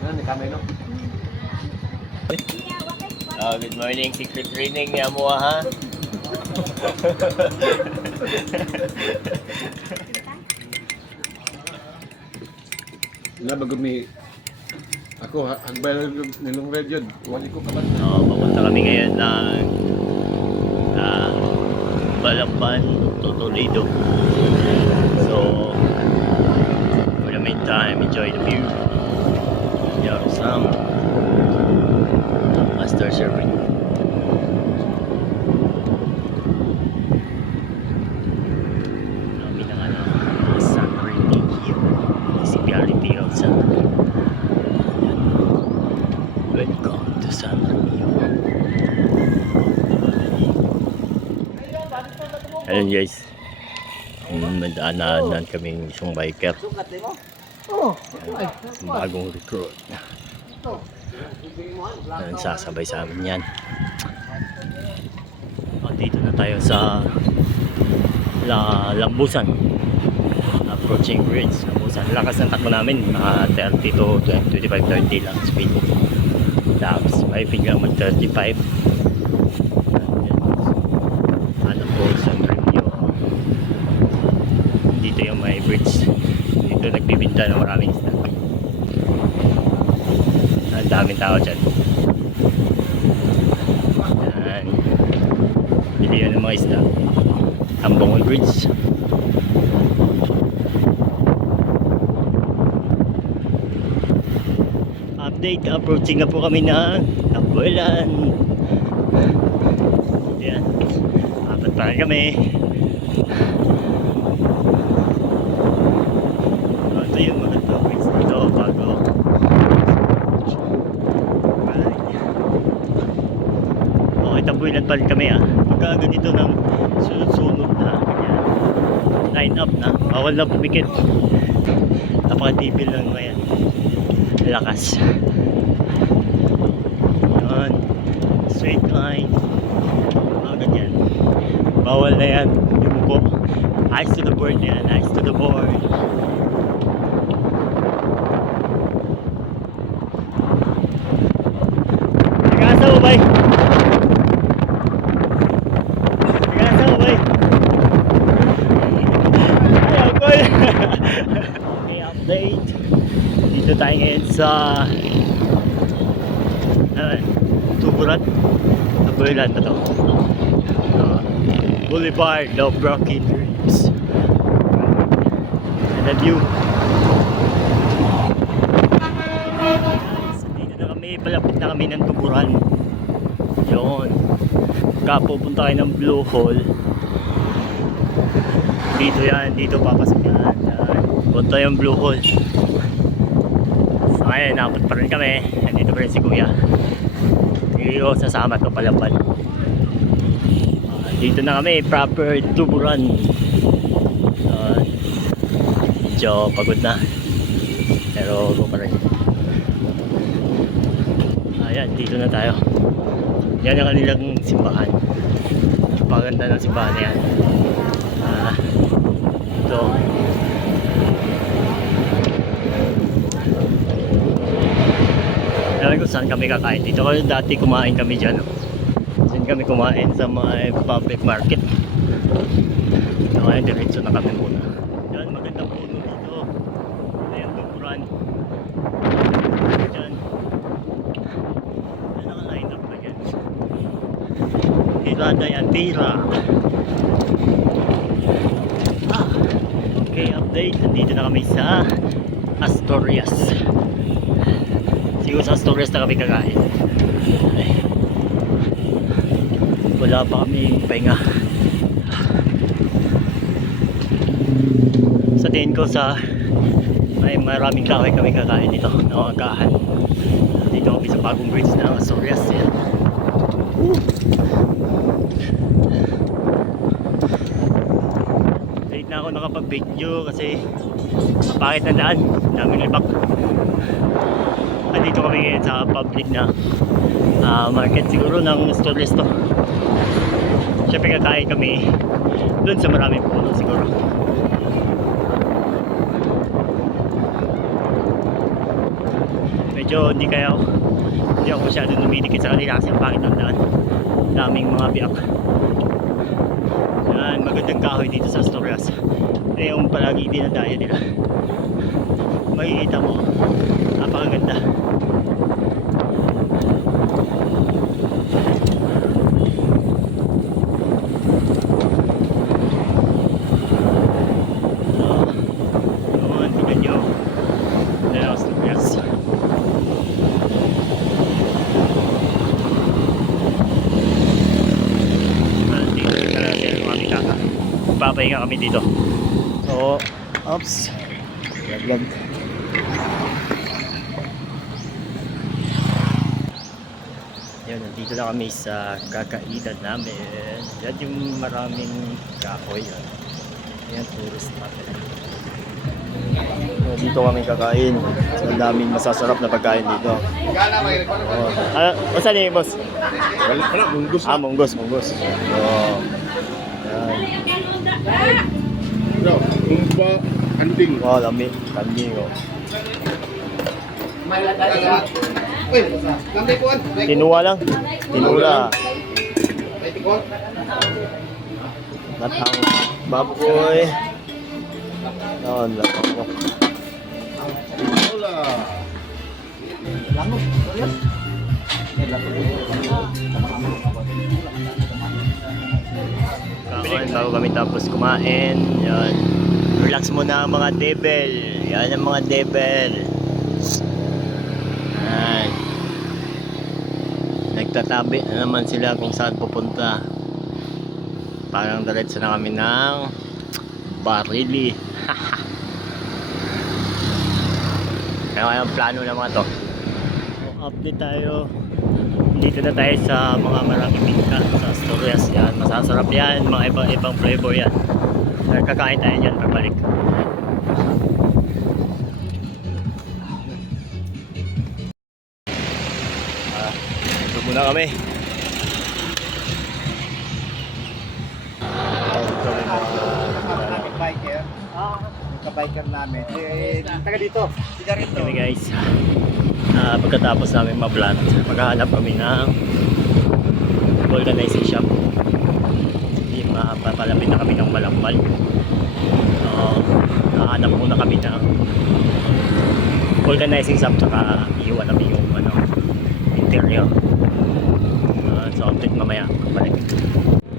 Good morning, secret training niya mo ha. Wala bago may ako hagbay nilong red yun. Wali ko pa ba? Papunta kami ngayon ng Balamban to Toledo. So for the meantime, enjoy the view. There are some master serving. Kami ng San Remigio, municipality of San Remigio. Welcome to San Remigio. Ayun guys, madaanan kaming isang biker. Bagong recruit. Sasabay sa amin yan. Dito na tayo sa Lambusan. Approaching bridge. Lambusan. Lakas ng takbo namin. 30 to 25-30 lang speed. Tapos may biglang mag 35. Ano po sa review. Dito yung may bridge. Dito nagbibinta ng maraming isda. Ang daming tao dyan. Yan. Bili yun ng mga isda. Tambongon Bridge. Update, approaching na po kami ng Tambuelan. Yan. Apat pa rin kami. Ito yung mga topics dito bago. Okay, Tambuelan pa rin kami pagka ganito ng sunod-sunod na line up na, bawal na pumikit. Napakatipil lang ngayon. Lakas. Yan. Straight line. Ganyan. Bawal na yan. Yung buko. Eyes to the board yan. Eyes to the board. Nagkasa mo ba? Nagkasa mo ba? Ayaw ko. Okay, update. Dito tayo ngayon sa Tuburan. Tambuelan na to. Boulevard of Broken Dreams. And the view. So, dito na kami, palapit na kami ng Tuburan. Yun. Pupunta kayo ng Blue Hole. Dito yan, dito papasok yan. Punta yung Blue Hole. So ngayon, nakapot pa rin kami. Nandito pa rin si Kuya. Hindi ko sasama ito palaban. Dito na kami, proper Tuburan. Medyo pagod na. Pero go pa rin. Ayan, dito na tayo. Yan ang kanilang simbahan. Paganda ng simbahan na yan. Ito. Alam ko saan kami kakain. Dito ko dati kumain kami dyan. Saan kami kumain sa mga public market. So ngayon diretso na kami muna. Yan, magandang puno dito. Ayan, Tuburan. Dyan. Yan ang line up na yan. Tirada yan, tira. Okay, update. Nandito na kami sa Asturias. Siguro sa Asturias na kami kakain. Wala pa kami pahinga. Sa tingin ko sa may maraming kahoy kami kakain dito. Nakakahan. Dito kami sa bagong bridge ng Asturias. Yan. Late na ako nakapag-video kasi mapakit na daan. Daming libak. Dito kami ngayon sa public na market siguro ng Asturias to. Siyempre kakain kami doon sa maraming puno siguro. medyo hindi ako masyado numidikit sa kanila kasi ang pangit ng daan. Daming mga biyak. Yan, magandang kahoy dito sa Asturias. Yung palagi dinadaya nila. Makikita mo, napakaganda. Papahinga kami dito. So, oops. Laglag. Yan, nandito na kami sa kakainan namin. Yan yung maraming kahoy. Yan, tourist natin. So, dito kami kakain. So, ang daming masasarap na pagkain dito. Saan yung boss? Wala, munggos. Munggos. So, No, umpa, anding. wow, lami. Kanding, oh. Uy, lamay ko. Tinula lang. Tinula. Natang baboy. Noon, lapok. Hola. Kain bago kami tapos kumain. Yan. Relax muna ang mga devil. Yan ang mga devil. Yan. Nagtatabi na naman sila kung saan pupunta. Parang diretso na kami ng Barili. Kaya ang plano ng mga to. Update tayo. Dito na tayo sa mga maraming bingka sa Asturias. Yan, masasarap yan, mga ibang flavor yan. Kakain tayo dyan pagbalik. Ito muna kami. Biker. Ka-biker namin. Taga dito. Kami guys. Pagkatapos namin ma-plant, maghahanap kami ng vulcanizing shop. Hindi mapapalapit na kami ng Malambal. Hahanap muna kami ng vulcanizing shop, tsaka iwan namin yung interior. So update mamaya balik.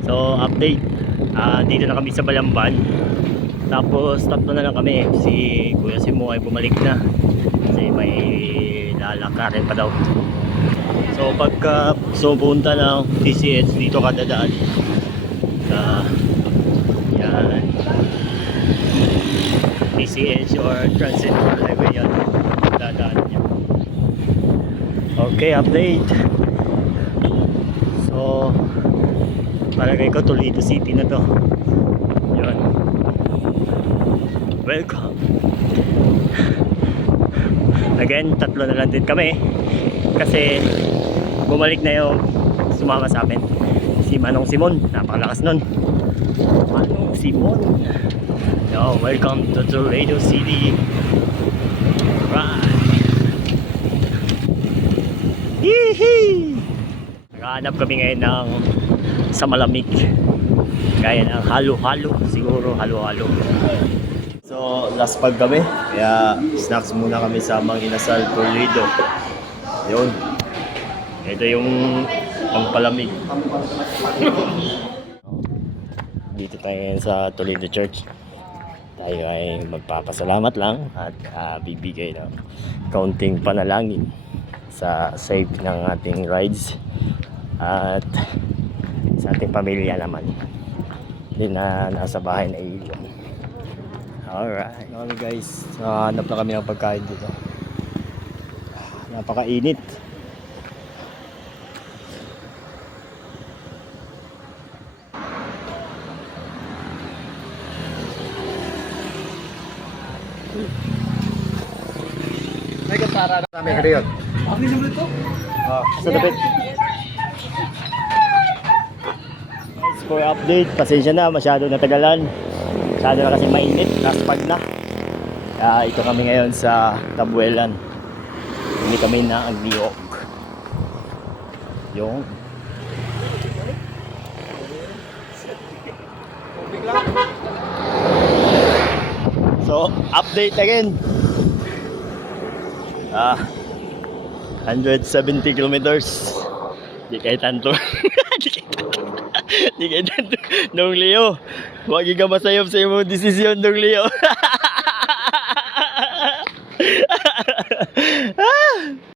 So update, dito na kami sa Balamban. Tapos tatlo na lang kami. Si Kuya Simo ay bumalik na kasi may lalakarin pa daw. So pagka punta ng TCH dito ka dadaan sa yan TCH or Transit Highway yan, dadaan niya. Okay, update. So palagay ko Toledo City na to. Yun, welcome. Again, tatlo na lang din kami kasi bumalik na yung sumama sa amin, si Manong Simon. Napakalakas nun, Manong Simon. So, welcome to Toledo City. Right. Yee-hee! Nakahanap kami ngayon ng sa malamig, gaya ng halo-halo. Siguro halo-halo. So, last pag kami, kaya snacks muna kami sa Mang Inasal Toledo. Yun. Ito yung pangpalamig. Dito tayo ngayon sa Toledo Church. Tayo ay magpapasalamat lang at bibigay ng kaunting panalangin sa safe ng ating rides at sa ating pamilya naman. Din na nasa bahay na iyon. Alright, okay guys, hanap na kami ng pagkain dito. Napakainit. May kasara na namin ka rin. Ang naman ito? Sa dapat. Guys, for update, pasensya na, masyado natagalan. Masyado na kasi mainit, last pag na. Kaya ito kami ngayon sa Tabuelan. Hindi kami na ang New York. Yung so, update again. 170 kilometers. Di kayo tanto. Di kayo tanto. Dong Leo. Huwag ka masayop sa iyong desisyon, Dong Leo.